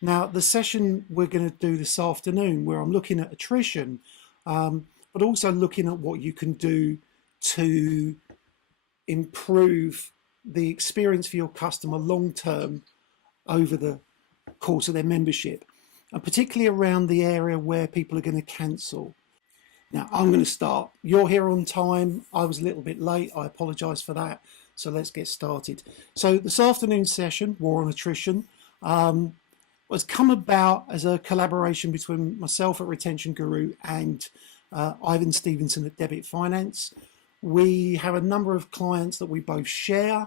Now, the session we're going to do this afternoon, where I'm looking at attrition, but also looking at what you can do to improve the experience for your customer long term over the course of their membership, and particularly around the area where people are going to cancel. Now, I'm going to start. You're here on time. I was a little bit late. I apologise for that. So let's get started. So this afternoon's session, War on Attrition, was come about as a collaboration between myself at Retention Guru and Ivan Stevenson at Debit Finance. We have a number of clients that we both share.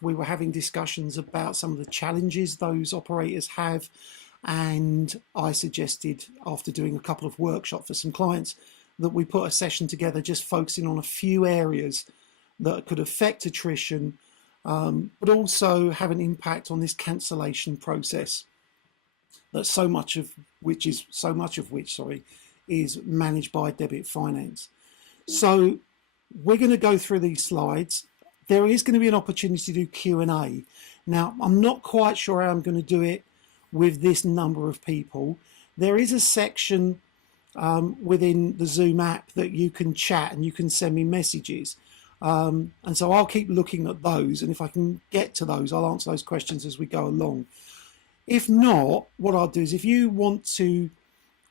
We were having discussions about some of the challenges those operators have, and I suggested, after doing a couple of workshops for some clients, that we put a session together just focusing on a few areas that could affect attrition, but also have an impact on this cancellation process that so much of which is managed by Debit Finance. So we're going to go through these slides. There is going to be an opportunity to do Q&A. Now, I'm not quite sure how I'm going to do it with this number of people. There is a section within the Zoom app that you can chat and you can send me messages. And so I'll keep looking at those, and if I can get to those, I'll answer those questions as we go along. If not, what I'll do is, if you want to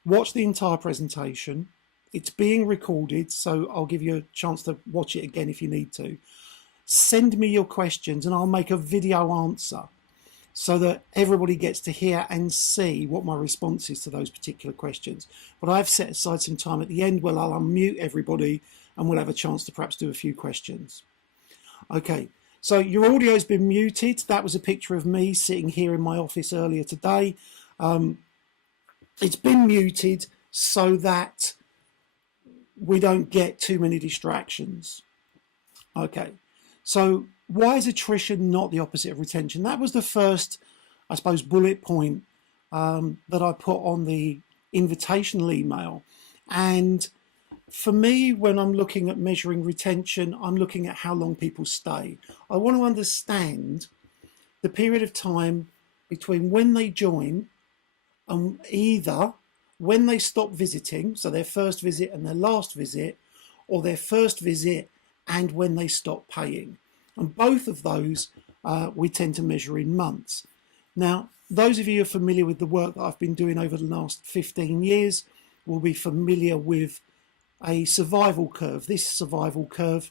watch the entire presentation, it's being recorded, so I'll give you a chance to watch it again if you need to. Send me your questions and I'll make a video answer so that everybody gets to hear and see what my response is to those particular questions. But I've set aside some time at the end where I'll unmute everybody and we'll have a chance to perhaps do a few questions. Okay, so your audio has been muted. That was a picture of me sitting here in my office earlier today. It's been muted so that we don't get too many distractions. Okay, so why is attrition not the opposite of retention? That was the first, I suppose, bullet point that I put on the invitational email. And for me, when I'm looking at measuring retention, I'm looking at how long people stay. I want to understand the period of time between when they join and either when they stop visiting, so their first visit and their last visit, or their first visit and when they stop paying. And both of those we tend to measure in months. Now, those of you who are familiar with the work that I've been doing over the last 15 years will be familiar with a survival curve. This survival curve,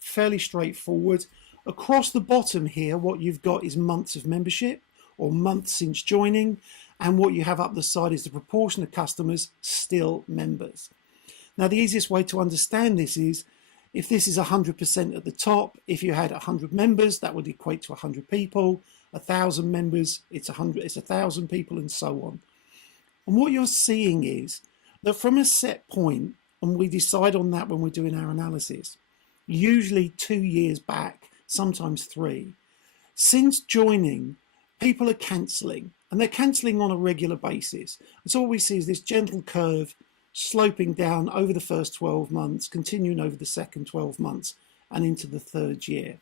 fairly straightforward. Across the bottom here, what you've got is months of membership or months since joining, and what you have up the side is the proportion of customers still members. Now, the easiest way to understand this is, if this is 100% at the top, if you had 100 members, that would equate to 100 people. 1,000 members, it's 1,000 people, and so on. And what you're seeing is that from a set point, and we decide on that when we're doing our analysis, usually 2 years back, sometimes 3, since joining, people are cancelling, and they're cancelling on a regular basis. And so what we see is this gentle curve sloping down over the first 12 months, continuing over the second 12 months and into the third year.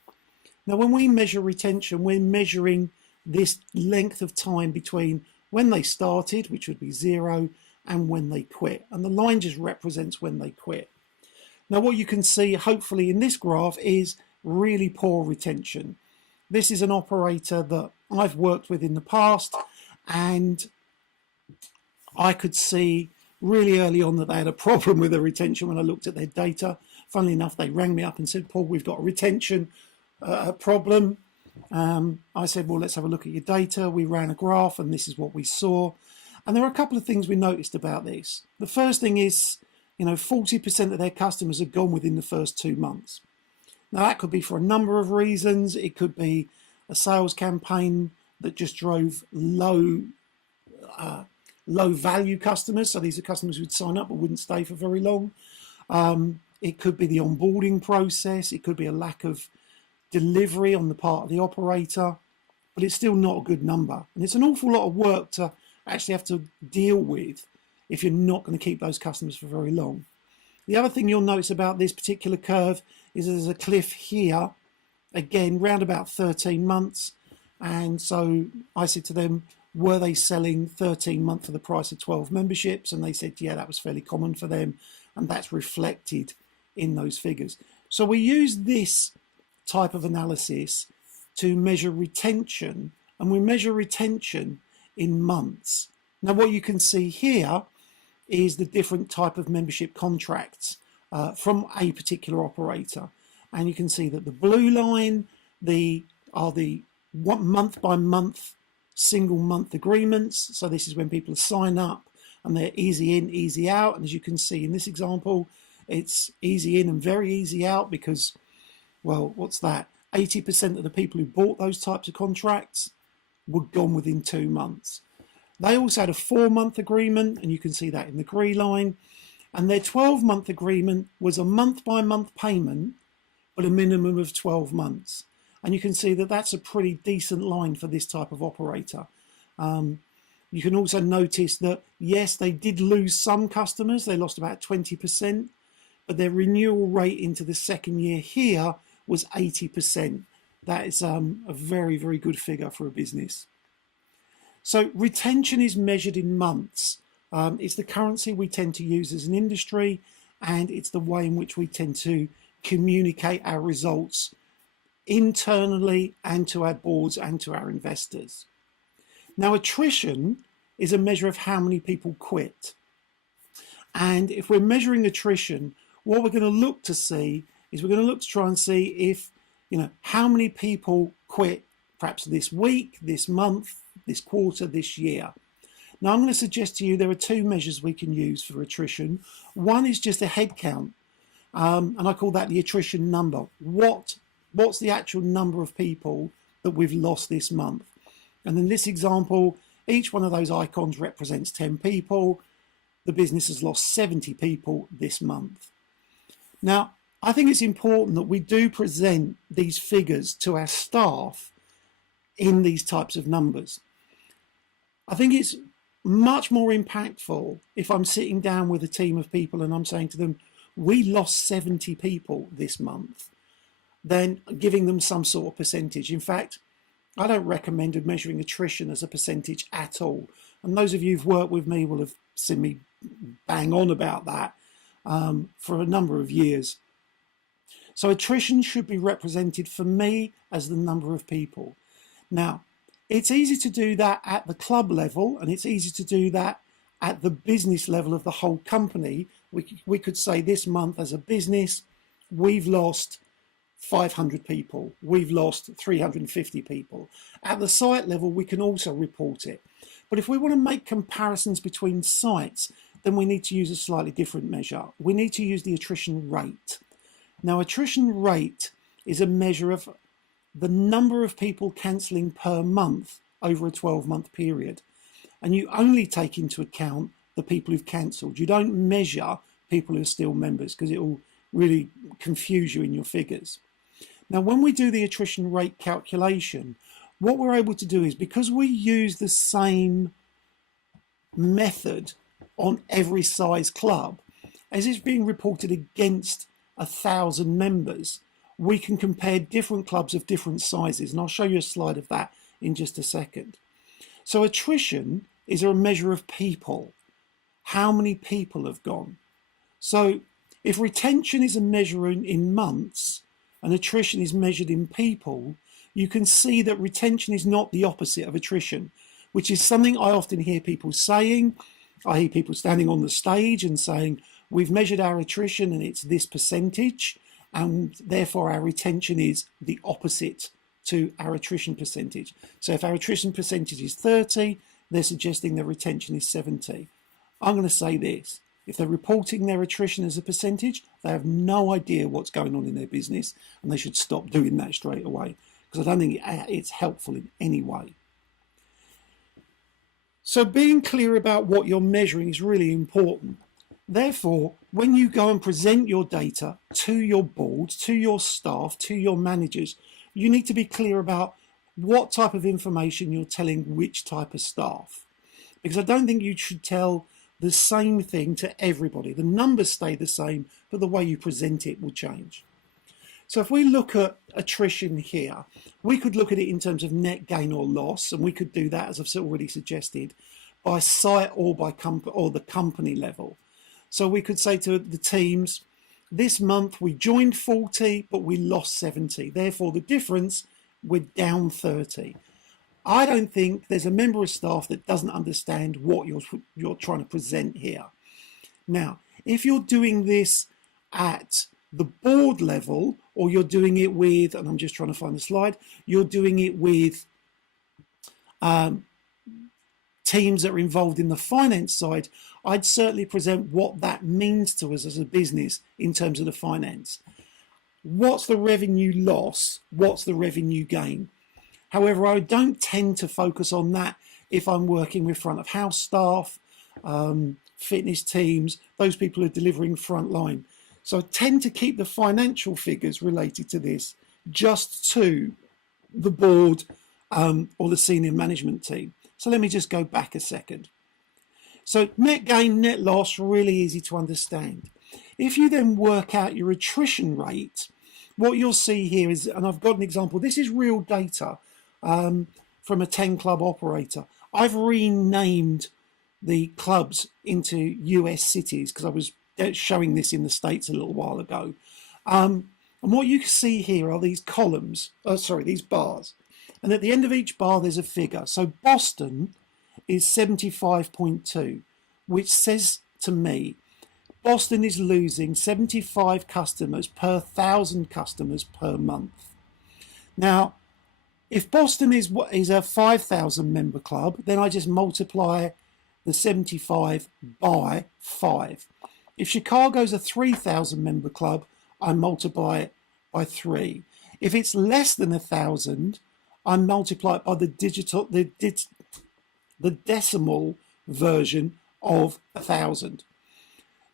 Now, when we measure retention, we're measuring this length of time between when they started, which would be 0, and when they quit. And the line just represents when they quit. Now, what you can see, hopefully, in this graph is really poor retention. This is an operator that I've worked with in the past, and I could see really early on that they had a problem with their retention when I looked at their data. Funnily enough, they rang me up and said, "Paul, we've got a retention problem." I said, "Well, let's have a look at your data." We ran a graph and this is what we saw. And there are a couple of things we noticed about this. The first thing is, 40% of their customers are gone within the first 2 months. Now, that could be for a number of reasons. It could be a sales campaign that just drove low value customers. So these are customers who'd sign up but wouldn't stay for very long. It could be the onboarding process. It could be a lack of delivery on the part of the operator, but it's still not a good number. And it's an awful lot of work to actually have to deal with if you're not going to keep those customers for very long. The other thing you'll notice about this particular curve is there's a cliff here, again, round about 13 months. And so I said to them, were they selling 13 months for the price of 12 memberships? And they said, yeah, that was fairly common for them. And that's reflected in those figures. So we use this type of analysis to measure retention, and we measure retention in months. Now, what you can see here is the different type of membership contracts from a particular operator. And you can see that the blue line are the month by month single month agreements. So this is when people sign up and they're easy in, easy out. And as you can see in this example, it's easy in and very easy out because, well, what's that? 80% of the people who bought those types of contracts were gone within 2 months. They also had a 4-month agreement, and you can see that in the green line. And their 12-month agreement was a month-by-month payment, but a minimum of 12 months. And you can see that that's a pretty decent line for this type of operator. You can also notice that, yes, they did lose some customers. They lost about 20%, but their renewal rate into the second year here was 80%. That is a very, very good figure for a business. So retention is measured in months. It's the currency we tend to use as an industry, and it's the way in which we tend to communicate our results internally and to our boards and to our investors. Now, attrition is a measure of how many people quit. And if we're measuring attrition, what we're going to look to see is we're going to look to try and see if, how many people quit perhaps this week, this month, this quarter, this year. Now, I'm going to suggest to you there are 2 measures we can use for attrition. One is just a head count, and I call that the attrition number. What's the actual number of people that we've lost this month? And in this example, each one of those icons represents 10 people. The business has lost 70 people this month. Now, I think it's important that we do present these figures to our staff in these types of numbers. I think it's much more impactful if I'm sitting down with a team of people and I'm saying to them, we lost 70 people this month, than giving them some sort of percentage. In fact, I don't recommend measuring attrition as a percentage at all. And those of you who've worked with me will have seen me bang on about that for a number of years. So attrition should be represented for me as the number of people. Now, it's easy to do that at the club level, and it's easy to do that at the business level of the whole company. We could say this month as a business, we've lost 500 people, we've lost 350 people. At the site level, we can also report it. But if we want to make comparisons between sites, then we need to use a slightly different measure. We need to use the attrition rate. Now, attrition rate is a measure of the number of people cancelling per month over a 12-month period. And you only take into account the people who've cancelled. You don't measure people who are still members because it will really confuse you in your figures. Now, when we do the attrition rate calculation, what we're able to do is, because we use the same method on every size club, as it's being reported against 1,000 members, we can compare different clubs of different sizes. And I'll show you a slide of that in just a second. So attrition is a measure of people. How many people have gone? So if retention is a measure in months and attrition is measured in people, you can see that retention is not the opposite of attrition, which is something I often hear people saying. I hear people standing on the stage and saying, we've measured our attrition and it's this percentage, and therefore our retention is the opposite to our attrition percentage. So if our attrition percentage is 30, they're suggesting their retention is 70. I'm going to say this: if they're reporting their attrition as a percentage, they have no idea what's going on in their business, and they should stop doing that straight away, because I don't think it's helpful in any way. So being clear about what you're measuring is really important. Therefore, when you go and present your data to your board, to your staff, to your managers, you need to be clear about what type of information you're telling which type of staff. Because I don't think you should tell the same thing to everybody. The numbers stay the same, but the way you present it will change. So if we look at attrition here, we could look at it in terms of net gain or loss, and we could do that, as I've already suggested, by site or by the company level. So we could say to the teams, this month we joined 40, but we lost 70. Therefore, the difference, we're down 30. I don't think there's a member of staff that doesn't understand what you're trying to present here. Now, if you're doing this at the board level, or you're doing it with, and I'm just trying to find the slide, you're doing it with teams that are involved in the finance side, I'd certainly present what that means to us as a business in terms of the finance. What's the revenue loss? What's the revenue gain? However, I don't tend to focus on that if I'm working with front of house staff, fitness teams, those people who are delivering front line. So I tend to keep the financial figures related to this just to the board or the senior management team. So let me just go back a second. So net gain, net loss, really easy to understand. If you then work out your attrition rate, what you'll see here is, and I've got an example, this is real data from a 10 club operator. I've renamed the clubs into US cities because I was showing this in the States a little while ago. And what you can see here are these columns, these bars. And at the end of each bar, there's a figure. So Boston is 75.2, which says to me, Boston is losing 75 customers per 1,000 customers per month. Now, if Boston is a 5,000 member club, then I just multiply the 75 by 5. If Chicago's a 3,000 member club, I multiply it by 3. If it's less than 1,000, I multiply it by the decimal version of 1,000.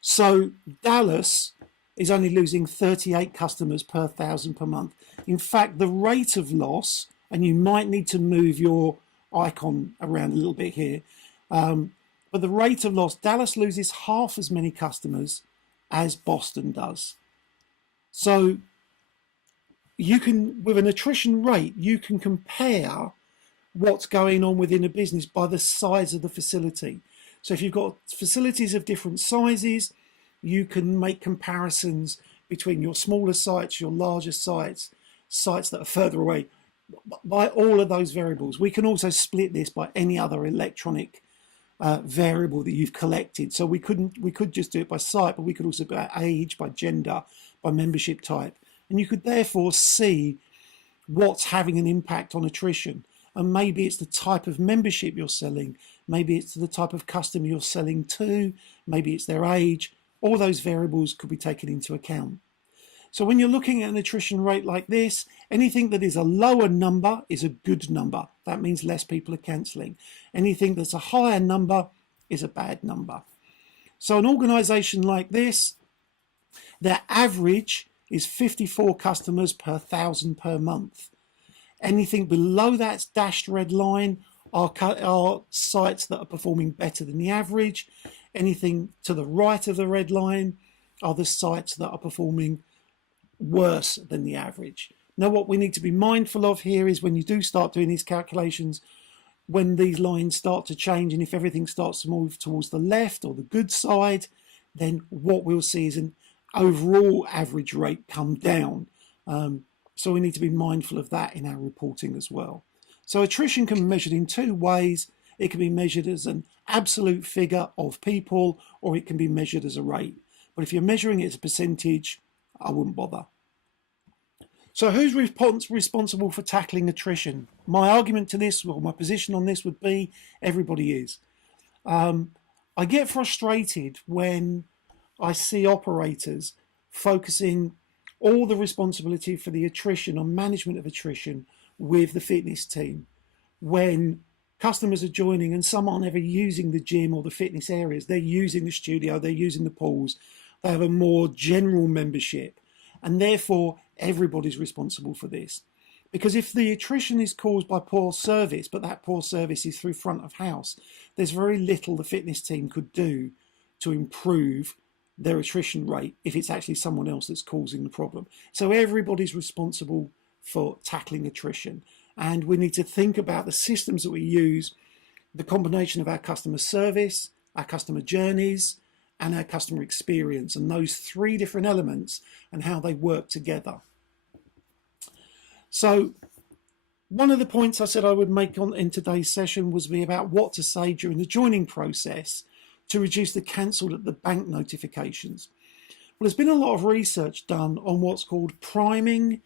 So Dallas is only losing 38 customers per 1,000 per month. In fact, the rate of loss, and you might need to move your icon around a little bit here, but the rate of loss, Dallas loses half as many customers as Boston does. So you can, with an attrition rate, you can compare what's going on within a business by the size of the facility. So if you've got facilities of different sizes, you can make comparisons between your smaller sites, your larger sites, sites that are further away, by all of those variables. We can also split this by any other electronic variable that you've collected. So we could just do it by site, but we could also by age, by gender, by membership type. And you could therefore see what's having an impact on attrition. And maybe it's the type of membership you're selling. Maybe it's the type of customer you're selling to. Maybe it's their age. All those variables could be taken into account. So when you're looking at an attrition rate like this, anything that is a lower number is a good number. That means less people are cancelling. Anything that's a higher number is a bad number. So an organisation like this, their average is 54 customers per 1,000 per month. Anything below that dashed red line are sites that are performing better than the average. Anything to the right of the red line are the sites that are performing worse than the average. Now, what we need to be mindful of here is when you do start doing these calculations, when these lines start to change and if everything starts to move towards the left or the good side, then what we'll see is an overall average rate come down. So we need to be mindful of that in our reporting as well. So attrition can be measured in two ways. It can be measured as an absolute figure of people, or it can be measured as a rate. But if you're measuring it as a percentage, I wouldn't bother. So who's responsible for tackling attrition? My argument to this, or my position on this would be everybody is. I get frustrated when I see operators focusing all the responsibility for the attrition or management of attrition with the fitness team, when customers are joining and some aren't ever using the gym or the fitness areas. They're using the studio, they're using the pools, they have a more general membership, and therefore everybody's responsible for this. Because if the attrition is caused by poor service, but that poor service is through front of house, there's very little the fitness team could do to improve their attrition rate if it's actually someone else that's causing the problem. So everybody's responsible for tackling attrition. And we need to think about the systems that we use, the combination of our customer service, our customer journeys, and our customer experience, and those three different elements and how they work together. So one of the points I said I would make in today's session was be about what to say during the joining process to reduce the cancelled at the bank notifications. Well, there's been a lot of research done on what's called priming,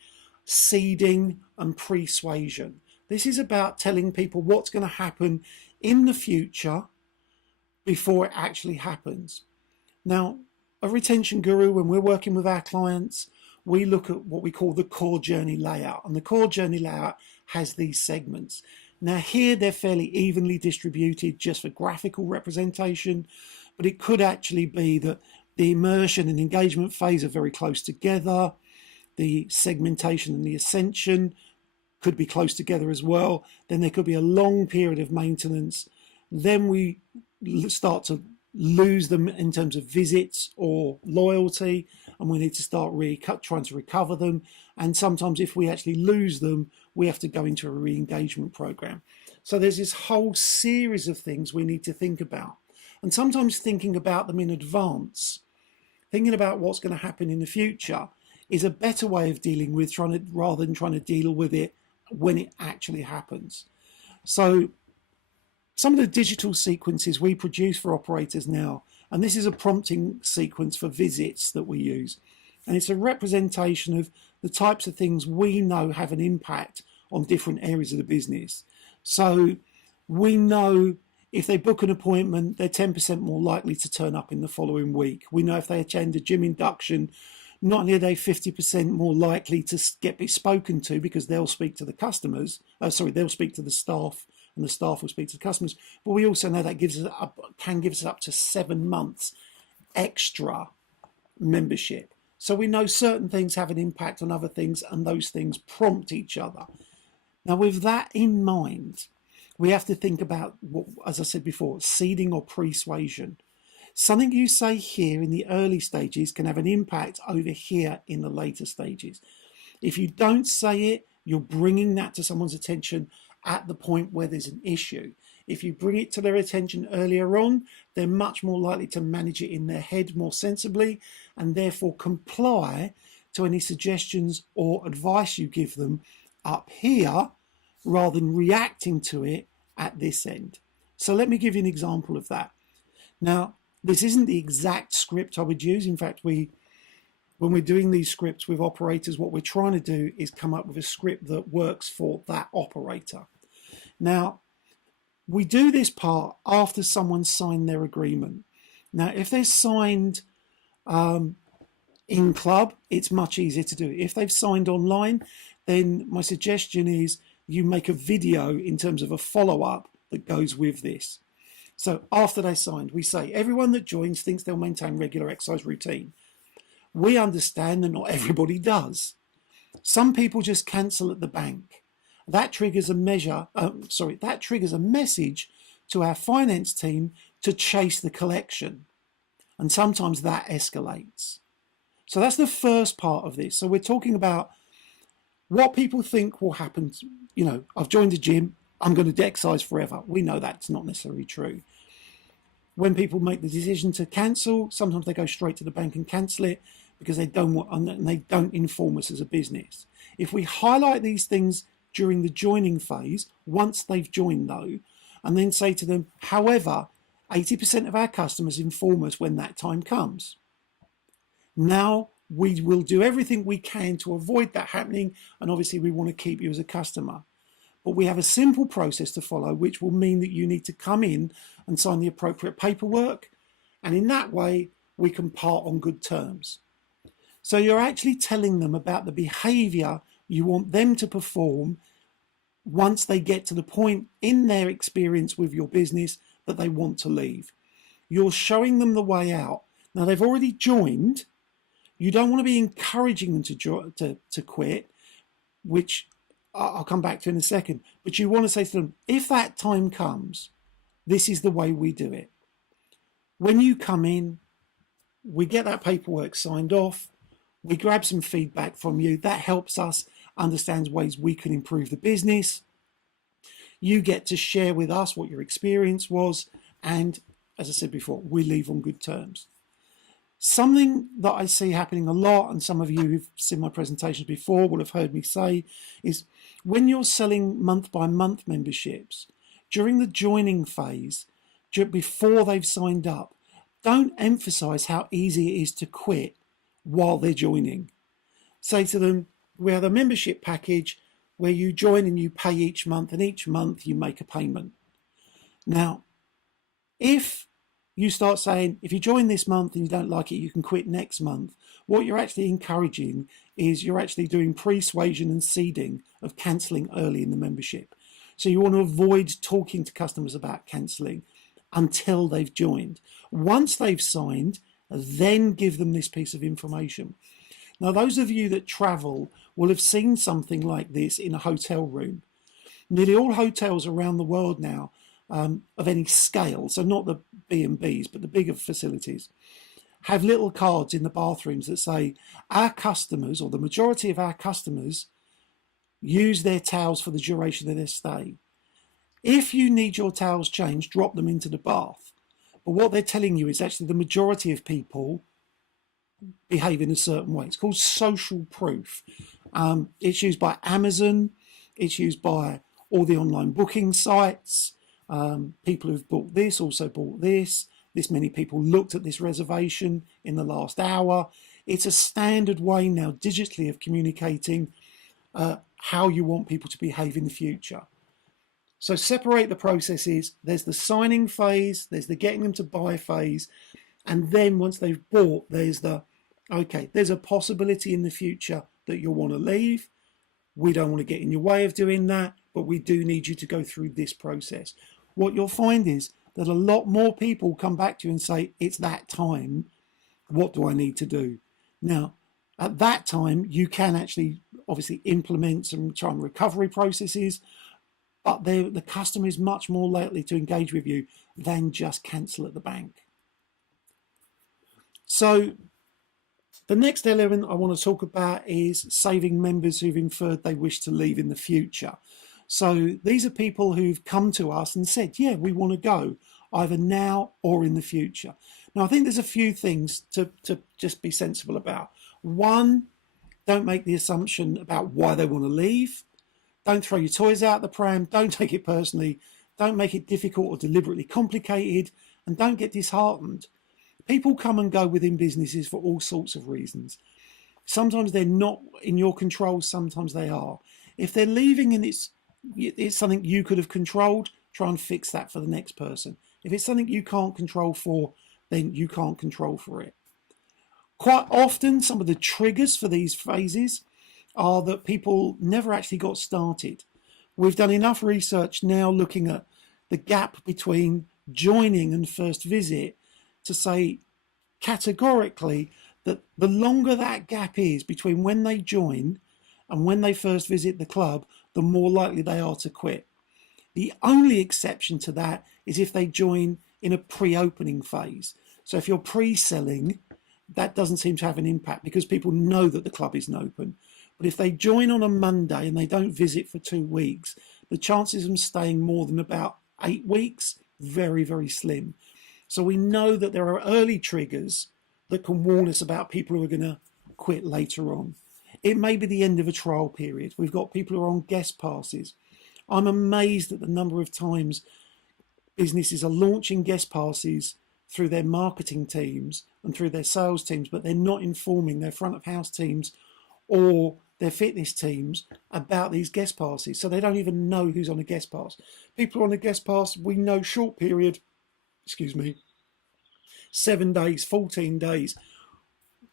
seeding, and persuasion. This is about telling people what's going to happen in the future before it actually happens. Now, a retention guru, when we're working with our clients, we look at what we call the core journey layout, and the core journey layout has these segments. Now here they're fairly evenly distributed just for graphical representation, but it could actually be that the immersion and engagement phase are very close together. The segmentation and the ascension could be close together as well. Then there could be a long period of maintenance. Then we start to lose them in terms of visits or loyalty, and we need to start trying to recover them. And sometimes if we actually lose them, we have to go into a re-engagement program. So there's this whole series of things we need to think about. And sometimes thinking about them in advance, thinking about what's going to happen in the future, is a better way of dealing with rather than trying to deal with it when it actually happens. So some of the digital sequences we produce for operators now, and this is a prompting sequence for visits that we use, and it's a representation of the types of things we know have an impact on different areas of the business. So we know if they book an appointment, they're 10% more likely to turn up in the following week. We know if they attend a gym induction, not only are they 50% more likely to be spoken to because they'll speak to the customers, they'll speak to the staff, and the staff will speak to the customers. But we also know that can give us up to 7 months extra membership. So we know certain things have an impact on other things, and those things prompt each other. Now, with that in mind, we have to think about what, as I said before, seeding or persuasion. Something you say here in the early stages can have an impact over here in the later stages. If you don't say it, you're bringing that to someone's attention at the point where there's an issue. If you bring it to their attention earlier on, they're much more likely to manage it in their head more sensibly and therefore comply to any suggestions or advice you give them up here rather than reacting to it at this end. So let me give you an example of that. Now, this isn't the exact script I would use. In fact, when we're doing these scripts with operators, what we're trying to do is come up with a script that works for that operator. Now, we do this part after someone's signed their agreement. Now, if they're signed in club, it's much easier to do. If they've signed online, then my suggestion is you make a video in terms of a follow-up that goes with this. So after they signed, we say, everyone that joins thinks they'll maintain regular exercise routine. We understand that not everybody does. Some people just cancel at the bank. That triggers a that triggers a message to our finance team to chase the collection. And sometimes that escalates. So that's the first part of this. So we're talking about what people think will happen. You know, I've joined a gym, I'm going to exercise forever. We know that's not necessarily true. When people make the decision to cancel, sometimes they go straight to the bank and cancel it because they don't want, and they don't inform us as a business. If we highlight these things during the joining phase, once they've joined though, and then say to them, however, 80% of our customers inform us when that time comes. Now we will do everything we can to avoid that happening, and obviously we want to keep you as a customer. But we have a simple process to follow, which will mean that you need to come in and sign the appropriate paperwork, and in that way we can part on good terms. So you're actually telling them about the behavior you want them to perform once they get to the point in their experience with your business that they want to leave. You're showing them the way out. Now they've already joined. You don't want to be encouraging them to quit, which I'll come back to in a second. But you want to say to them, if that time comes, this is the way we do it. When you come in, we get that paperwork signed off, we grab some feedback from you. That helps us understand ways we can improve the business. You get to share with us what your experience was, and as I said before, we leave on good terms. Something that I see happening a lot, and some of you who've seen my presentations before will have heard me say, is when you're selling month by month memberships, during the joining phase, before they've signed up, don't emphasize how easy it is to quit while they're joining. Say to them, we have a membership package where you join and you pay each month, and each month you make a payment. Now, if you start saying, if you join this month and you don't like it, you can quit next month, what you're actually encouraging is you're actually doing persuasion and seeding of cancelling early in the membership. So you want to avoid talking to customers about cancelling until they've joined. Once they've signed, then give them this piece of information. Now, those of you that travel will have seen something like this in a hotel room. Nearly all hotels around the world now, of any scale, so not the B&Bs, but the bigger facilities, have little cards in the bathrooms that say, our customers, or the majority of our customers, use their towels for the duration of their stay. If you need your towels changed, drop them into the bath. But what they're telling you is actually the majority of people behave in a certain way. It's called social proof. It's used by Amazon. It's used by all the online booking sites. People who've bought this also bought this. This many people looked at this reservation in the last hour. It's a standard way now digitally of communicating how you want people to behave in the future. So separate the processes. There's the signing phase, there's the getting them to buy phase, and then once they've bought, there's the, okay, there's a possibility in the future that you'll want to leave. We don't want to get in your way of doing that, but we do need you to go through this process. What you'll find is that a lot more people come back to you and say, it's that time, what do I need to do? Now, at that time, you can actually obviously implement some time recovery processes, but the customer is much more likely to engage with you than just cancel at the bank. So the next element I want to talk about is saving members who've inferred they wish to leave in the future. So these are people who've come to us and said, yeah, we want to go either now or in the future. Now, I think there's a few things to just be sensible about. One, don't make the assumption about why they want to leave. Don't throw your toys out the pram. Don't take it personally. Don't make it difficult or deliberately complicated. And don't get disheartened. People come and go within businesses for all sorts of reasons. Sometimes they're not in your control. Sometimes they are. If they're leaving and it's something you could have controlled, try and fix that for the next person. If it's something you can't control for, then you can't control for it. Quite often, some of the triggers for these phases are that people never actually got started. We've done enough research now looking at the gap between joining and first visit to say categorically that the longer that gap is between when they join and when they first visit the club, the more likely they are to quit. The only exception to that is if they join in a pre-opening phase. So if you're pre-selling, that doesn't seem to have an impact because people know that the club isn't open. But if they join on a Monday and they don't visit for 2 weeks, the chances of them staying more than about 8 weeks, very, very slim. So we know that there are early triggers that can warn us about people who are going to quit later on. It may be the end of a trial period. We've got people who are on guest passes. I'm amazed at the number of times businesses are launching guest passes through their marketing teams and through their sales teams, but they're not informing their front of house teams or their fitness teams about these guest passes. So they don't even know who's on a guest pass. People on a guest pass, we know short period, 7 days, 14 days.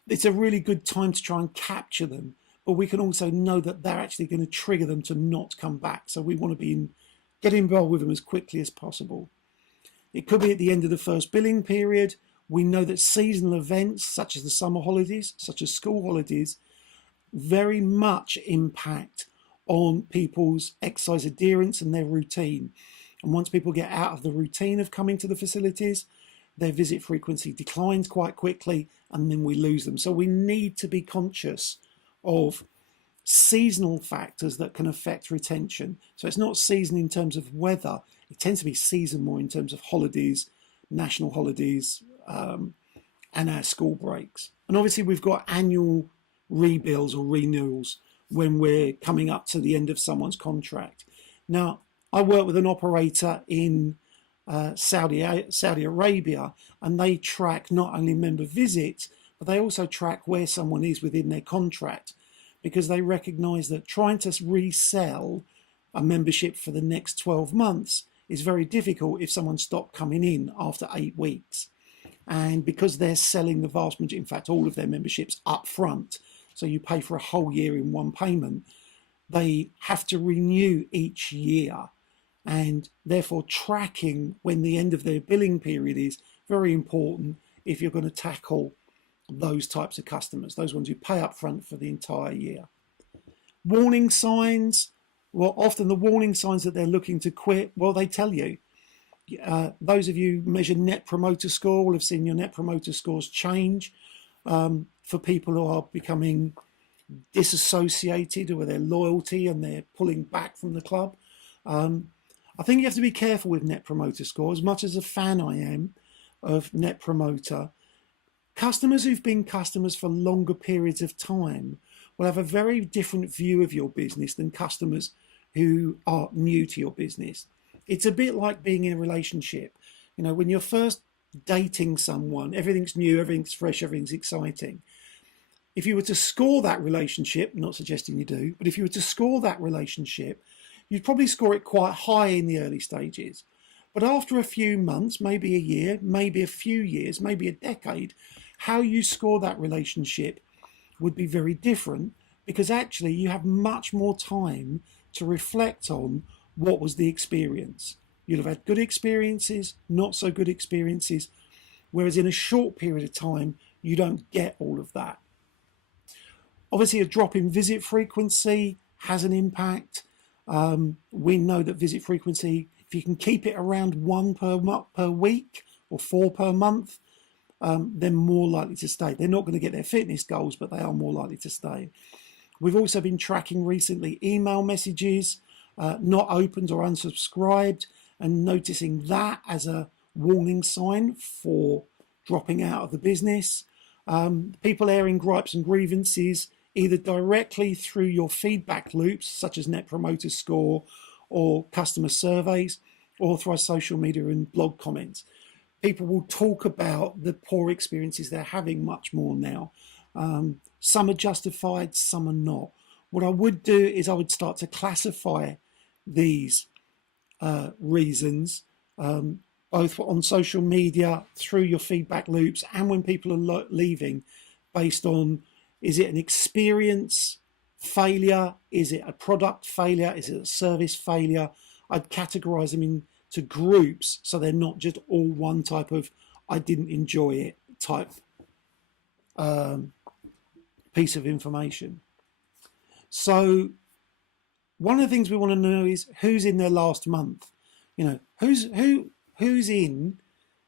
It's a really good time to try and capture them, but we can also know that they're actually going to trigger them to not come back. So we want to get involved with them as quickly as possible. It could be at the end of the first billing period. We know that seasonal events such as the summer holidays, such as school holidays, very much impact on people's exercise adherence and their routine. And once people get out of the routine of coming to the facilities, their visit frequency declines quite quickly and then we lose them. So we need to be conscious of seasonal factors that can affect retention. So it's not season in terms of weather, it tends to be season more in terms of holidays, national holidays, and our school breaks. And obviously we've got annual rebills or renewals when we're coming up to the end of someone's contract. Now, I work with an operator in Saudi Arabia, and they track not only member visits, but they also track where someone is within their contract, because they recognise that trying to resell a membership for the next 12 months is very difficult if someone stopped coming in after 8 weeks. And because they're selling the vast majority, in fact, all of their memberships up front, so you pay for a whole year in one payment, they have to renew each year. And therefore tracking when the end of their billing period is very important if you're going to tackle those types of customers, those ones who pay up front for the entire year. Warning signs, well, often the warning signs that they're looking to quit, well, they tell you. Those of you who measure Net Promoter Score will have seen your Net Promoter Scores change for people who are becoming disassociated with their loyalty and they're pulling back from the club. I think you have to be careful with Net Promoter Score. As much as a fan I am of Net Promoter, customers who've been customers for longer periods of time will have a very different view of your business than customers who are new to your business. It's a bit like being in a relationship. You know, when you're first dating someone, everything's new, everything's fresh, everything's exciting. If you were to score that relationship, not suggesting you do, but if you were to score that relationship, you'd probably score it quite high in the early stages. But after a few months, maybe a year, maybe a few years, maybe a decade, how you score that relationship would be very different, because actually you have much more time to reflect on what was the experience. You'll have had good experiences, not so good experiences, whereas in a short period of time, you don't get all of that. Obviously, a drop in visit frequency has an impact. We know that visit frequency, if you can keep it around 1 per week or 4 per month, they're more likely to stay. They're not going to get their fitness goals, but they are more likely to stay. We've also been tracking recently email messages not opened or unsubscribed, and noticing that as a warning sign for dropping out of the business. People airing gripes and grievances either directly through your feedback loops, such as Net Promoter Score or customer surveys, or through our social media and blog comments. People will talk about the poor experiences they're having much more now. Some are justified, some are not. What I would do is I would start to classify these reasons, both on social media, through your feedback loops, and when people are leaving, based on, is it an experience failure? Is it a product failure? Is it a service failure? I'd categorize them into groups so they're not just all one type of I didn't enjoy it type piece of information. So one of the things we want to know is who's in their last month. You know, who's in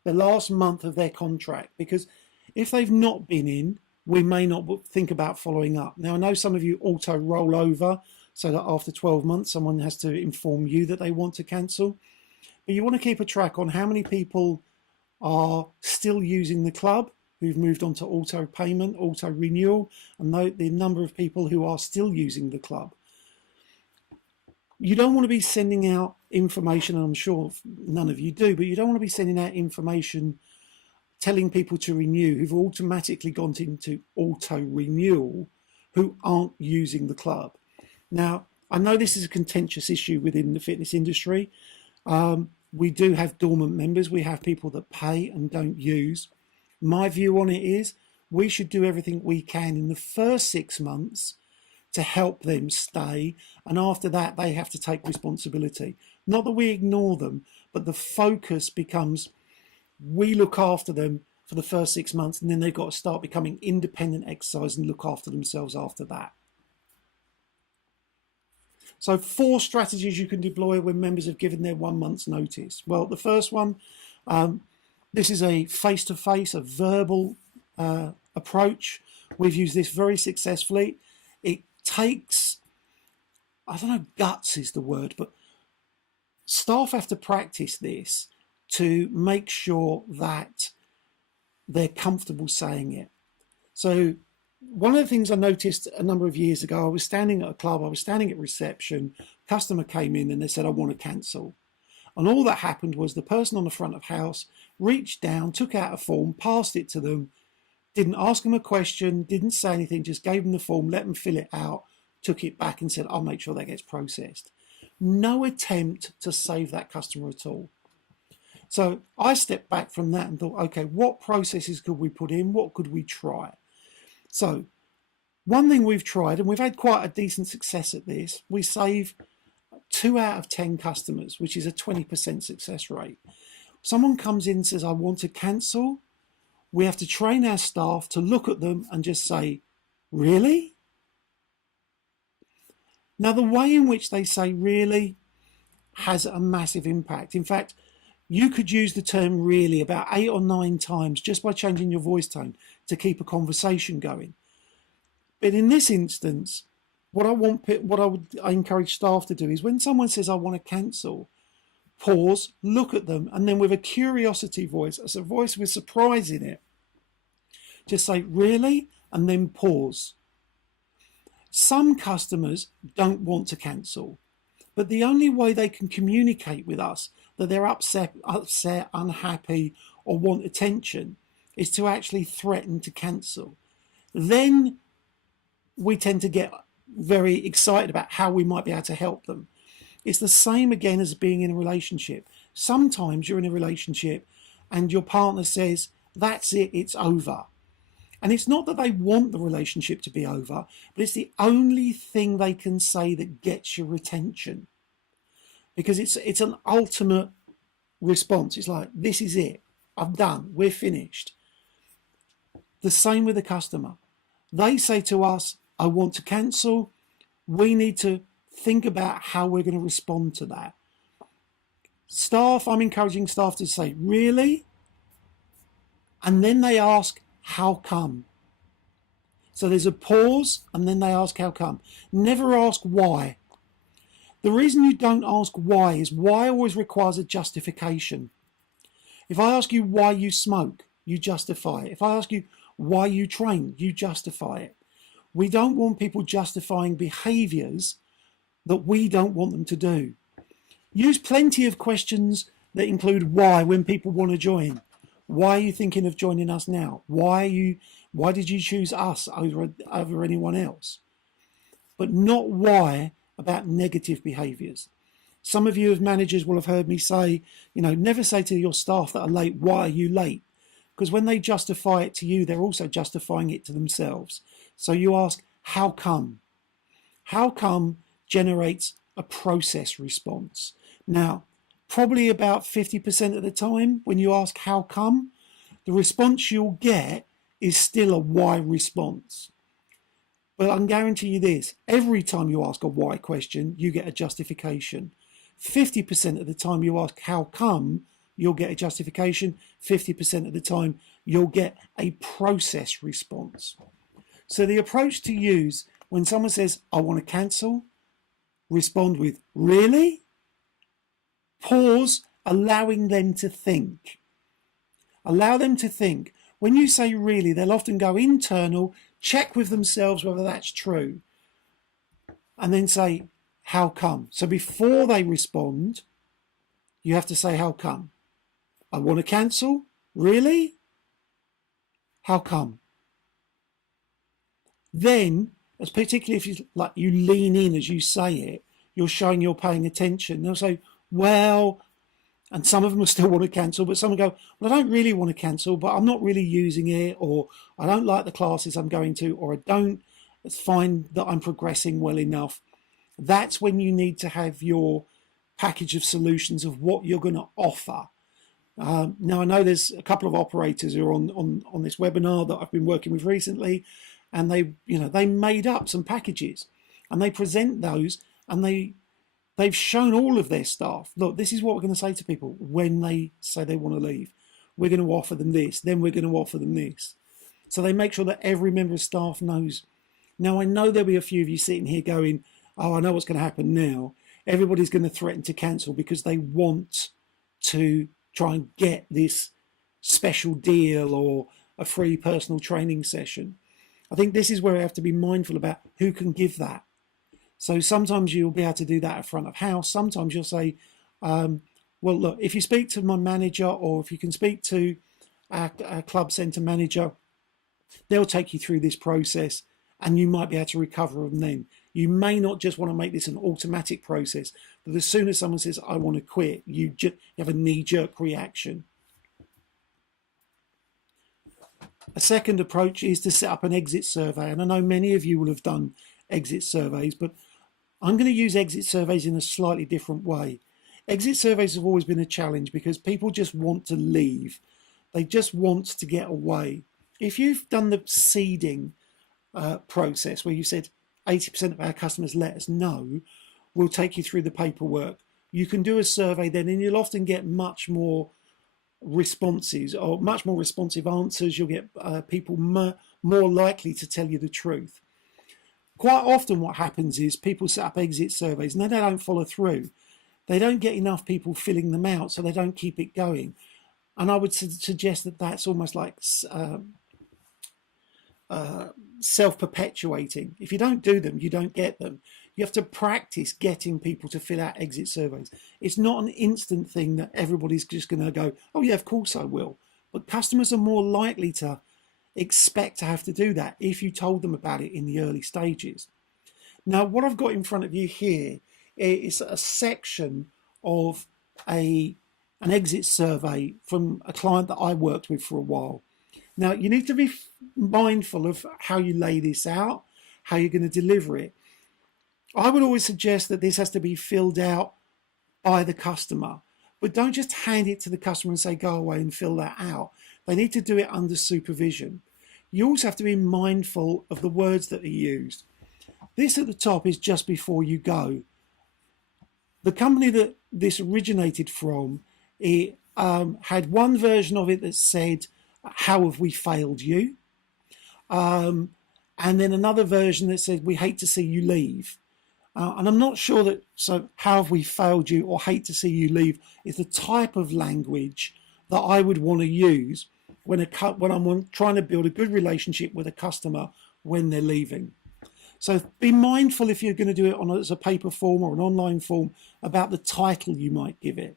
the last month of their contract, because if they've not been in, we may not think about following up. Now, I know some of you auto roll over so that after 12 months, someone has to inform you that they want to cancel. But you want to keep a track on how many people are still using the club, who've moved on to auto payment, auto renewal, and the number of people who are still using the club. You don't want to be sending out information, and I'm sure none of you do, but you don't want to be sending out information telling people to renew who've automatically gone into auto renewal who aren't using the club. Now, I know this is a contentious issue within the fitness industry. We do have dormant members. We have people that pay and don't use. My view on it is we should do everything we can in the first 6 months to help them stay, and after that they have to take responsibility. Not that we ignore them, but the focus becomes we look after them for the first 6 months, and then they've got to start becoming independent exercise and look after themselves after that. So 4 strategies you can deploy when members have given their 1 month's notice. Well, the first one, This is a face-to-face, a verbal approach. We've used this very successfully. It takes, I don't know, guts is the word, but staff have to practice this to make sure that they're comfortable saying it. So one of the things I noticed a number of years ago, I was standing at a club, I was standing at reception, customer came in and they said, I want to cancel. And all that happened was the person on the front of house reached down, took out a form, passed it to them, didn't ask them a question, didn't say anything, just gave them the form, let them fill it out, took it back and said, I'll make sure that gets processed. No attempt to save that customer at all. So I stepped back from that and thought, okay, what processes could we put in? What could we try? So one thing we've tried, and we've had quite a decent success at this, we save 2 out of 10 customers, which is a 20% success rate. Someone comes in and says, I want to cancel. We have to train our staff to look at them and just say, really? Now, the way in which they say really has a massive impact. In fact, you could use the term really about 8 or 9 times just by changing your voice tone to keep a conversation going. But in this instance, what I encourage staff to do is when someone says, I want to cancel, pause, look at them, and then with a curiosity voice, as a voice with surprise in it, just say, really? And then pause. Some customers don't want to cancel, but the only way they can communicate with us that they're upset, unhappy, or want attention is to actually threaten to cancel. Then we tend to get very excited about how we might be able to help them. It's the same again as being in a relationship. Sometimes you're in a relationship and your partner says, that's it, it's over. And it's not that they want the relationship to be over, but it's the only thing they can say that gets your attention. Because it's an ultimate response. It's like, this is it. I'm done. We're finished. The same with the customer. They say to us, I want to cancel. We need to think about how we're going to respond to that. Staff, I'm encouraging staff to say, really? And then they ask, how come? So there's a pause and then they ask, how come? Never ask why. The reason you don't ask why is why always requires a justification. If I ask you why you smoke, you justify it. If I ask you why you train, you justify it. We don't want people justifying behaviours that we don't want them to do. Use plenty of questions that include why when people want to join. Why are you thinking of joining us now? Why did you choose us over anyone else? But not why about negative behaviours. Some of you as managers will have heard me say, never say to your staff that are late, why are you late? Because when they justify it to you, they're also justifying it to themselves. So you ask, how come? How come generates a process response. Now, probably about 50% of the time when you ask how come, the response you'll get is still a why response. But I can guarantee you this, every time you ask a why question, you get a justification. 50% of the time you ask how come, you'll get a justification. 50% of the time, you'll get a process response. So the approach to use when someone says, I want to cancel, respond with, really? Pause, allowing them to think. Allow them to think. When you say really, they'll often go internal, check with themselves whether that's true, and then say, how come? So before they respond, you have to say, how come? I want to cancel? Really? How come? Then, as particularly if you lean in as you say it, you're showing you're paying attention. They'll say, well, and some of them will still want to cancel, but some will go, well, I don't really want to cancel, but I'm not really using it, or I don't like the classes I'm going to, or I don't find that I'm progressing well enough. That's when you need to have your package of solutions of what you're going to offer. Now, I know there's a couple of operators who are on this webinar that I've been working with recently, and they made up some packages and they present those, and they've shown all of their staff, look, this is what we're going to say to people when they say they want to leave. we're going to offer them this, then we're going to offer them this. So they make sure that every member of staff knows. Now, I know there'll be a few of you sitting here going, oh, I know what's going to happen now. Everybody's going to threaten to cancel because they want to try and get this special deal or a free personal training session. I think this is where we have to be mindful about who can give that. So sometimes you'll be able to do that at front of house. Sometimes you'll say, well, look, if you speak to my manager or if you can speak to our club centre manager, they'll take you through this process and you might be able to recover them then. You may not just want to make this an automatic process, but as soon as someone says, I want to quit, you have a knee-jerk reaction. A second approach is to set up an exit survey. And I know many of you will have done exit surveys, but I'm going to use exit surveys in a slightly different way. Exit surveys have always been a challenge because people just want to leave. They just want to get away. If you've done the seeding process where you said 80% of our customers let us know, we'll take you through the paperwork. You can do a survey then and you'll often get much more responses or much more responsive answers. You'll get people more likely to tell you the truth. Quite often what happens is people set up exit surveys and they don't follow through. They don't get enough people filling them out, so they don't keep it going. And I would suggest that that's almost like self-perpetuating. If you don't do them, you don't get them. You have to practice getting people to fill out exit surveys. It's not an instant thing that everybody's just going to go, oh yeah, of course I will. But customers are more likely to expect to have to do that if you told them about it in the early stages. Now, what I've got in front of you here is a section of an exit survey from a client that I worked with for a while. Now, you need to be mindful of how you lay this out, how you're going to deliver it. I would always suggest that this has to be filled out by the customer, but don't just hand it to the customer and say, go away and fill that out. They need to do it under supervision. You also have to be mindful of the words that are used. This at the top is just before you go. The company that this originated from, it had one version of it that said, how have we failed you? And then another version that said, we hate to see you leave. And I'm not sure that, so how have we failed you or hate to see you leave is the type of language that I would want to use when I'm trying to build a good relationship with a customer when they're leaving. So be mindful if you're going to do it as a paper form or an online form about the title you might give it.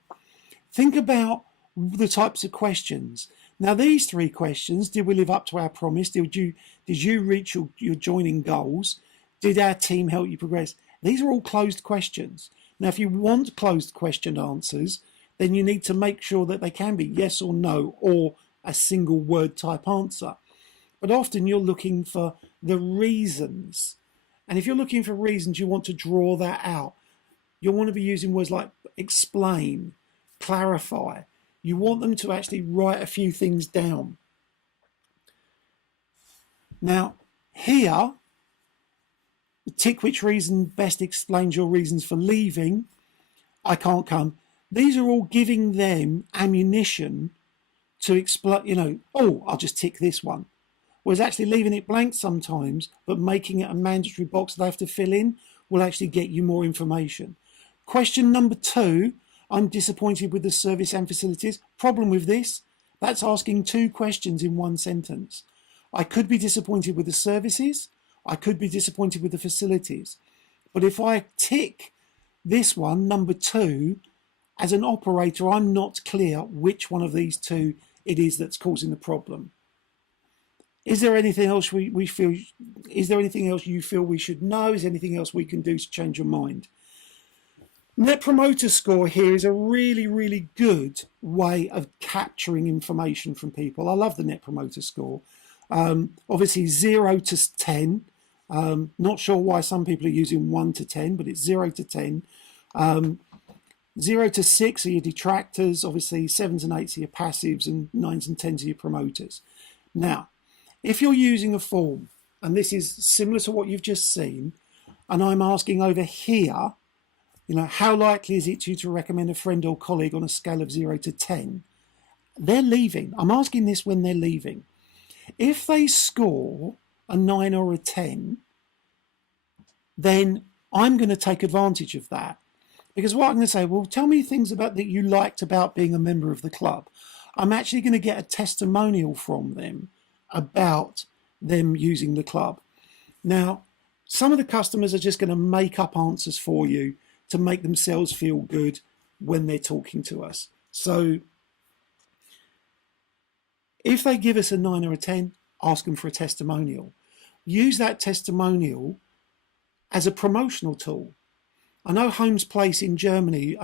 Think about the types of questions. Now, these three questions: did we live up to our promise? Did you reach your joining goals? Did our team help you progress? These are all closed questions. Now, if you want closed question answers, then you need to make sure that they can be yes or no or a single word type answer. But often you're looking for the reasons. And if you're looking for reasons, you want to draw that out. You'll want to be using words like explain, clarify. You want them to actually write a few things down. Now, here, tick which reason best explains your reasons for leaving. I can't come. These are all giving them ammunition to explain, oh, I'll just tick this one. Whereas actually leaving it blank sometimes, but making it a mandatory box they have to fill in will actually get you more information. Question number 2, I'm disappointed with the service and facilities. Problem with this, that's asking 2 questions in one sentence. I could be disappointed with the services. I could be disappointed with the facilities. But if I tick this one, number 2, as an operator, I'm not clear which one of these 2 it is that's causing the problem. Is there anything else we feel? Is there anything else you feel we should know? Is there anything else we can do to change your mind? Net Promoter Score here is a really, really good way of capturing information from people. I love the Net Promoter Score. Obviously 0 to 10. Not sure why some people are using 1 to 10, but it's 0 to 10. 0 to 6 are your detractors. Obviously 7s and 8s are your passives, and 9s and 10s are your promoters. Now, if you're using a form, and this is similar to what you've just seen, and I'm asking over here, how likely is it to recommend a friend or colleague on a scale of 0 to 10? they're leaving. I'm asking this when they're leaving. If they score a 9 or a 10, then I'm going to take advantage of that. Because what I'm going to say, well, tell me things about that you liked about being a member of the club. I'm actually going to get a testimonial from them about them using the club. Now, some of the customers are just going to make up answers for you to make themselves feel good when they're talking to us. So if they give us a 9 or a 10, ask them for a testimonial. Use that testimonial as a promotional tool. I know Holmes Place in Germany,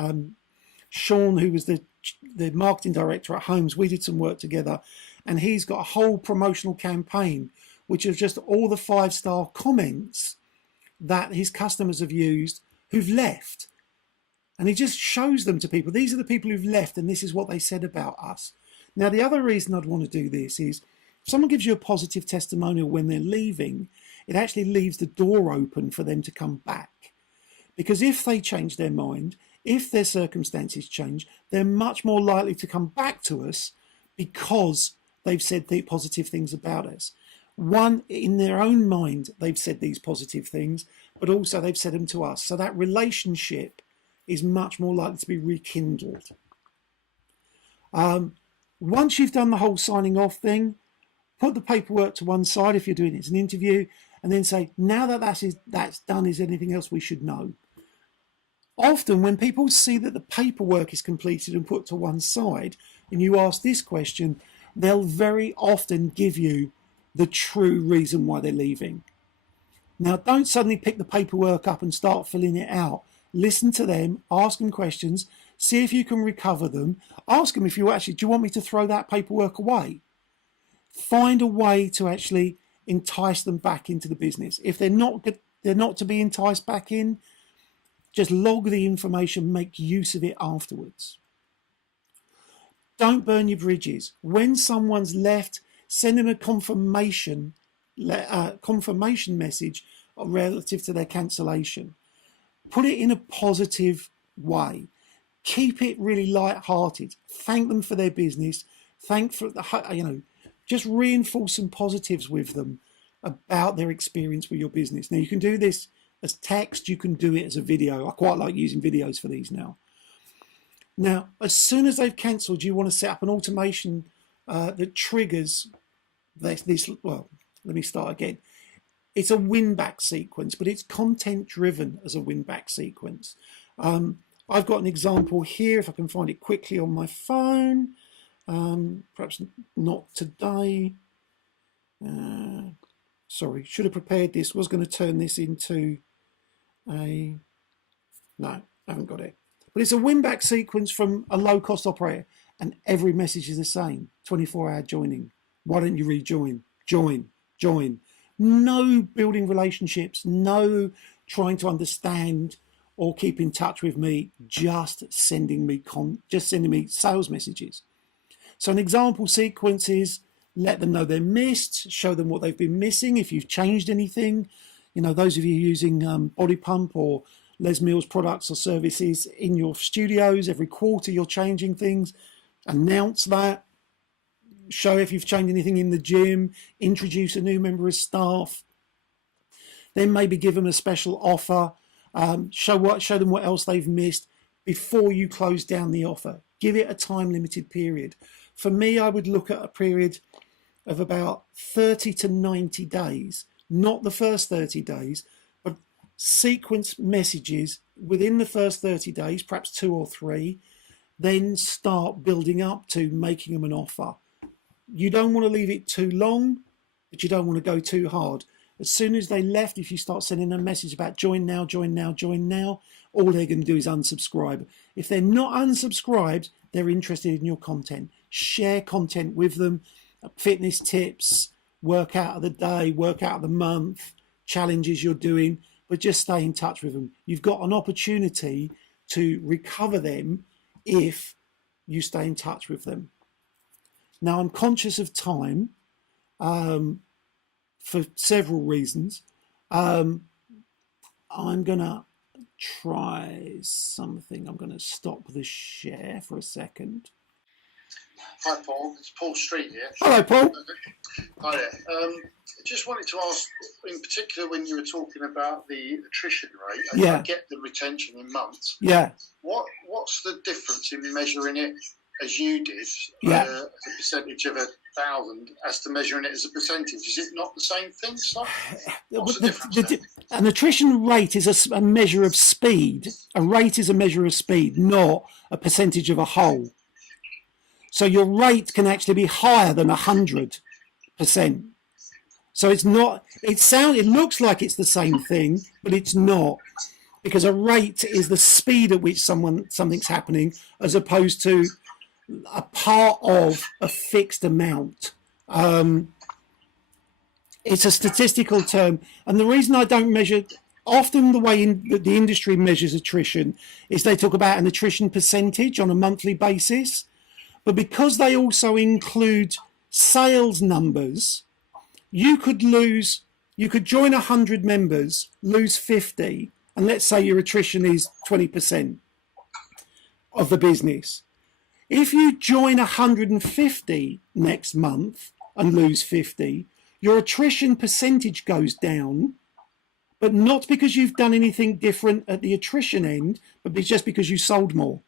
Sean, who was the marketing director at Holmes, we did some work together, and he's got a whole promotional campaign, which is just all the 5-star comments that his customers have used who've left. And he just shows them to people. These are the people who've left, and this is what they said about us. Now, the other reason I'd want to do this is if someone gives you a positive testimonial when they're leaving, it actually leaves the door open for them to come back. Because if they change their mind, if their circumstances change, they're much more likely to come back to us because they've said the positive things about us. One, in their own mind, they've said these positive things, but also they've said them to us. So that relationship is much more likely to be rekindled. Once you've done the whole signing off thing, put the paperwork to one side if you're doing it as an interview, and then say, now that that's done, is there anything else we should know? Often when people see that the paperwork is completed and put to one side, and you ask this question, they'll very often give you the true reason why they're leaving. Now, don't suddenly pick the paperwork up and start filling it out. Listen to them, ask them questions, see if you can recover them. Ask them if you actually, do you want me to throw that paperwork away? Find a way to actually entice them back into the business. If they're not to be enticed back in, just log the information, make use of it afterwards. Don't burn your bridges. When someone's left, send them a confirmation message relative to their cancellation. Put it in a positive way. Keep it really light-hearted. Thank them for their business. Just reinforce some positives with them about their experience with your business. Now, you can do this as text, you can do it as a video. I quite like using videos for these now. Now, as soon as they've cancelled, you want to set up an automation that triggers this. Well, let me start again. It's a win-back sequence, but it's content-driven as a win-back sequence. I've got an example here, if I can find it quickly on my phone. Perhaps not today. Sorry, should have prepared this. Was going to turn this into no, I haven't got it. But it's a win-back sequence from a low-cost operator, and every message is the same. 24-hour joining. Why don't you rejoin? Join. No building relationships, no trying to understand or keep in touch with me, just sending me sales messages. So an example sequence is let them know they're missed, show them what they've been missing, if you've changed anything. Those of you using Body Pump or Les Mills products or services in your studios, every quarter you're changing things, announce that. Show if you've changed anything in the gym, introduce a new member of staff, then maybe give them a special offer, show them what else they've missed before you close down the offer. Give it a time limited period. For me, I would look at a period of about 30 to 90 days, not the first 30 days, but sequence messages within the first 30 days, perhaps 2 or 3, then start building up to making them an offer. You don't want to leave it too long, but you don't want to go too hard. As soon as they left, if you start sending a message about join now, all they're going to do is unsubscribe. If they're not unsubscribed, they're interested in your content. Share content with them, fitness tips, workout of the day, workout of the month, challenges you're doing, but just stay in touch with them. You've got an opportunity to recover them if you stay in touch with them. Now, I'm conscious of time for several reasons. I'm going to try something. I'm going to stop the share for a second. Hi, Paul. It's Paul Street here. Hello, Paul. Hi there. I just wanted to ask, in particular, when you were talking about the attrition rate, I get the retention in months. Yeah. What's the difference in measuring it as you did, as a percentage of 1,000, as to measuring it as a percentage? Is it not the same thing, sir? What's the difference? An attrition rate is a measure of speed. A rate is a measure of speed, not a percentage of a whole. So your rate can actually be higher than 100%. So it's not. It looks like it's the same thing, but it's not, because a rate is the speed at which something's happening, as opposed to a part of a fixed amount. It's a statistical term, and the reason I don't measure, often the way the industry measures attrition is they talk about an attrition percentage on a monthly basis, but because they also include sales numbers, you could join 100 members, lose 50, and let's say your attrition is 20% of the business. If you join 150 next month and lose 50, your attrition percentage goes down, but not because you've done anything different at the attrition end, but just because you sold more.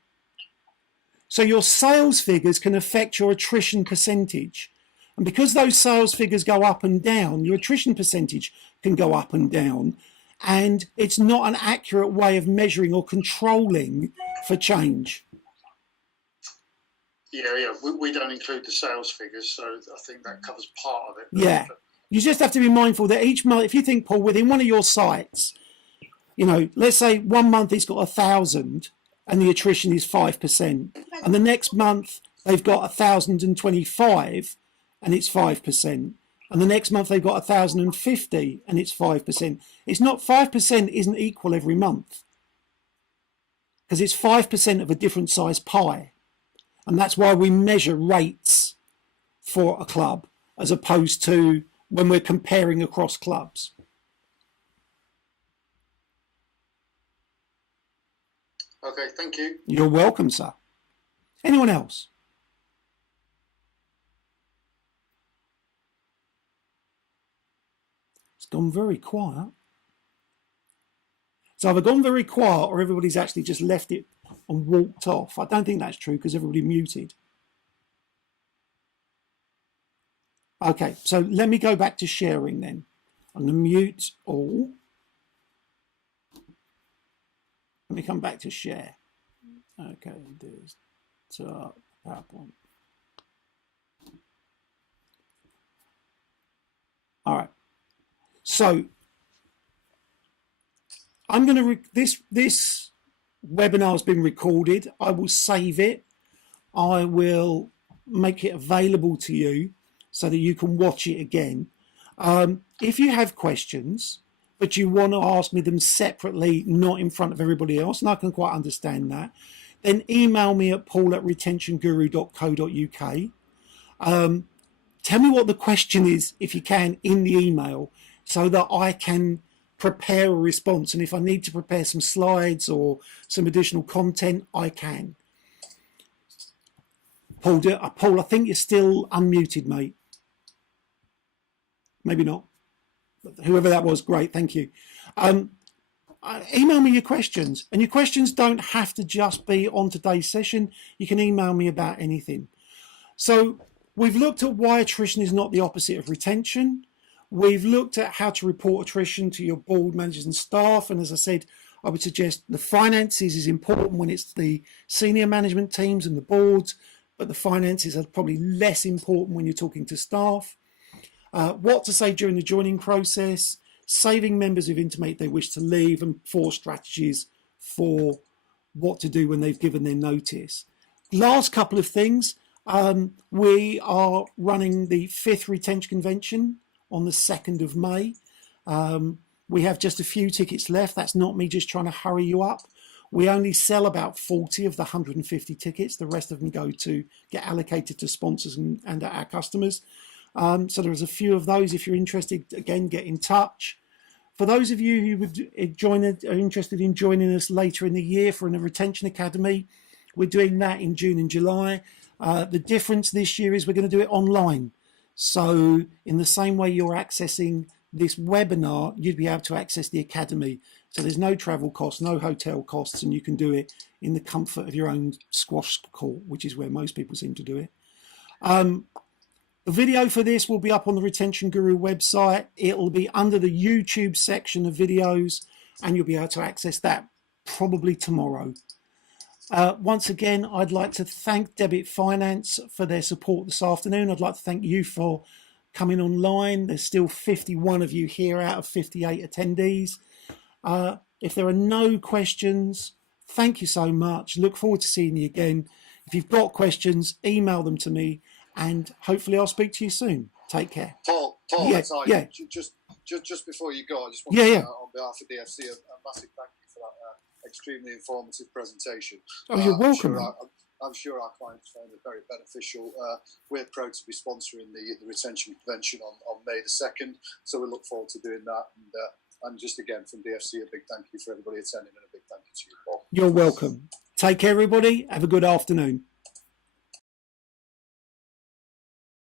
So your sales figures can affect your attrition percentage. And because those sales figures go up and down, your attrition percentage can go up and down. And it's not an accurate way of measuring or controlling for change. Yeah. We don't include the sales figures, so I think that covers part of it. Yeah. You just have to be mindful that each month, if you think, Paul, within one of your sites, let's say 1 month it's got 1,000 and the attrition is 5%. And the next month they've got 1,025 and it's 5%. And the next month they've got 1,050 and it's 5%. It's not 5% isn't equal every month, because it's 5% of a different size pie. And that's why we measure rates for a club as opposed to when we're comparing across clubs. Okay, thank you. You're welcome, sir. Anyone else? It's gone very quiet. It's either gone very quiet or everybody's actually just left it and walked off. I don't think that's true because everybody muted. Okay, so let me go back to sharing then. I'm going to mute all. Let me come back to share. Okay, there's PowerPoint. All right. So I'm going to this webinar has been recorded. I will save it. I will make it available to you so that you can watch it again. If you have questions, but you want to ask me them separately, not in front of everybody else, and I can quite understand that, then email me at paul@retentionguru.co.uk. Tell me what the question is, if you can, in the email, so that I can prepare a response. And if I need to prepare some slides or some additional content, I can. Paul, I think you're still unmuted, mate. Maybe not. Whoever that was, great, thank you. Email me your questions, and your questions don't have to just be on today's session. You can email me about anything. So we've looked at why attrition is not the opposite of retention. We've looked at how to report attrition to your board, managers and staff. And as I said, I would suggest the finances is important when it's the senior management teams and the boards, but the finances are probably less important when you're talking to staff. What to say during the joining process, saving members who've intimated they wish to leave, and 4 strategies for what to do when they've given their notice. Last couple of things, we are running the 5th retention convention on the 2nd of May. We have just a few tickets left. That's not me just trying to hurry you up. We only sell about 40 of the 150 tickets. The rest of them get allocated to sponsors and our customers. So there's a few of those. If you're interested, again, get in touch. For those of you who are interested in joining us later in the year for a retention academy, We're doing that in June and July. The difference this year is we're going to do it online. So in the same way you're accessing this webinar, you'd be able to access the Academy. So there's no travel costs, no hotel costs, and you can do it in the comfort of your own squash court, which is where most people seem to do it. The video for this will be up on the Retention Guru website. It'll be under the YouTube section of videos, and you'll be able to access that probably tomorrow. Once again, I'd like to thank Debit Finance for their support this afternoon. I'd like to thank you for coming online. There's still 51 of you here out of 58 attendees. If there are no questions, thank you so much. Look forward to seeing you again. If you've got questions, email them to me, and hopefully I'll speak to you soon. Take care. Paul, yeah, yeah. Just before you go, I just want to say on behalf of DFC a massive thank you for that extremely informative presentation. Oh, you're welcome. I'm sure our clients found it very beneficial. We're proud to be sponsoring the retention convention on May the 2nd, so we look forward to doing that. And just again from DFC, a big thank you for everybody attending, and a big thank you to you, Paul. You're welcome. Take care, everybody. Have a good afternoon.